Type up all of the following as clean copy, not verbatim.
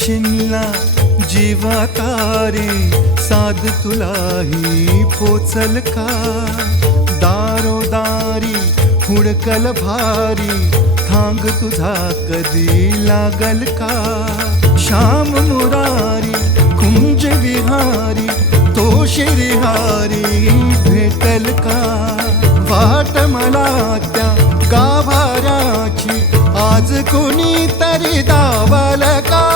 शिनला जीवा तारे साध तुलाही पोचल का दारोदारी हुडकल भारी थांग तुझा कधी लागल का श्याम मुरारी कुंज विहारी तो श्रीहारी भेटल का वाट मला त्या गाभाऱ्याची आज कोणी तरी दावल का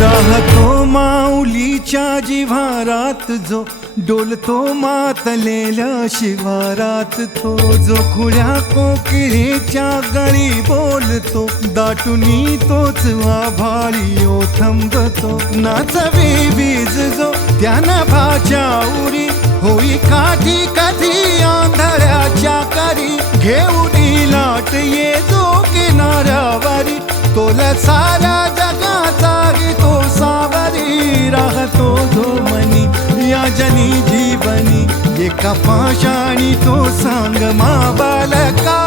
राहतो माऊलीच्या जिव्हारात जो डोलतो मातलेल्या शिवारात तो जो खुल्या कोकिळेच्या गळी बोलतो दाटुनी तोच आभाळी ओथंबतो नाचवे वीज जो त्यानं भाच्या उरी होई काठी कधी आंधळ्याच्या करी घेऊनी लाट ये जो किनाऱ्यावरी तोला सारा जगाचा तो सावरी राहतो जो मनी या जनी जीवनी एका पाशाणी तो सांग मा बालका